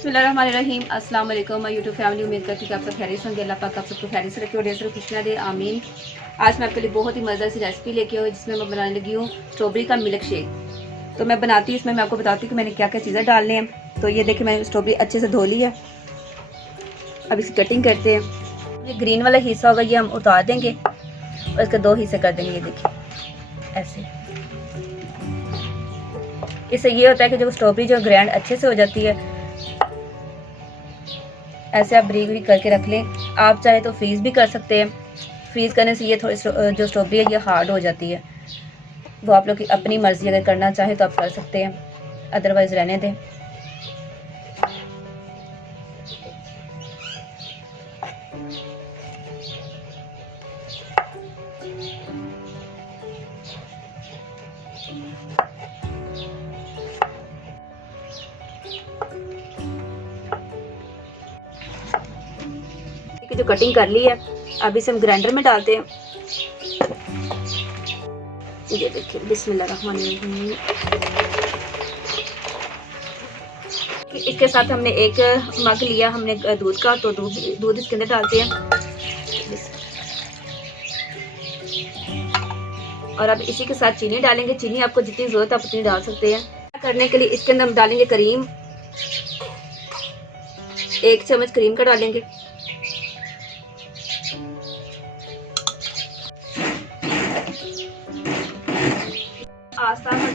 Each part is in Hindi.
बिस्मिल्लाहिर्रहमानिर्रहीम। अस्सलाम वालेकुम माय यूट्यूब फैमिली। उम्मीद करती हूँ कि आप सब खैरियत होंगे। अल्लाह पाक आप सबको खैरियत से रखे और ढेर सारी खुशियाँ दे, आमीन। आज मैं आपके लिए बहुत ही मज़ेदार सी रेसिपी लेके आई हूँ जिसमें मैं बनाने लगी हूँ स्ट्रॉबेरी का मिल्क शेक। तो मैं बनाती हूँ, इसमें मैं आपको बताती हूँ कि मैंने क्या क्या चीज़ें डालनी हैं। तो ये देखिए, मैंने स्ट्रॉबेरी अच्छे से धो ली है। अब इसकी कटिंग करते हैं। ये ग्रीन वाला हिस्सा होगा ये हम उतार देंगे और इसके दो हिस्से कर देंगे। ये देखिए ऐसे। इससे ये होता है कि जो स्ट्रॉबेरी जो ग्राइंड अच्छे से हो जाती है। ऐसे आप ब्रीक ब्रीक करके रख लें। आप चाहे तो फ्रीज़ भी कर सकते हैं। फ्रीज़ करने से ये थोड़ी जो स्ट्रॉबेरी है ये हार्ड हो जाती है। वो आप लोग की अपनी मर्ज़ी, अगर करना चाहे तो आप कर सकते हैं, अदरवाइज़ रहने दें। जो कटिंग कर ली है अब इसे हम ग्राइंडर में डालते हैं। ये देखिए, बिस्मिल्लाहिर्रहमानिर्रहीम। इसके साथ हमने एक मग लिया हमने दूध का, तो दूध इसके अंदर डालते हैं। और अब इसी के साथ चीनी डालेंगे। चीनी आपको जितनी ज़रूरत है आप उतनी डाल सकते हैं। करने के लिए इसके अंदर हम डालेंगे क्रीम। 1 चम्मच क्रीम का डालेंगे। आसान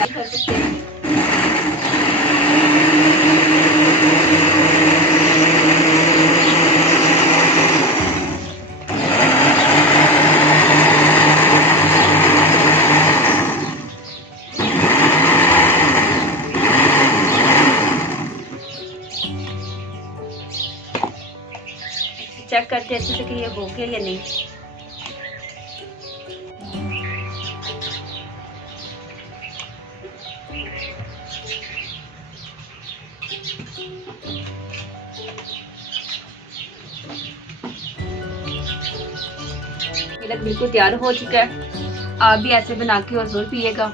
कर सकते हैं। चेक करते हैं अच्छे से कि ये हो गया या नहीं। मिल्क बिल्कुल तैयार हो चुका है। आप भी ऐसे बना के और जरूर पिएगा।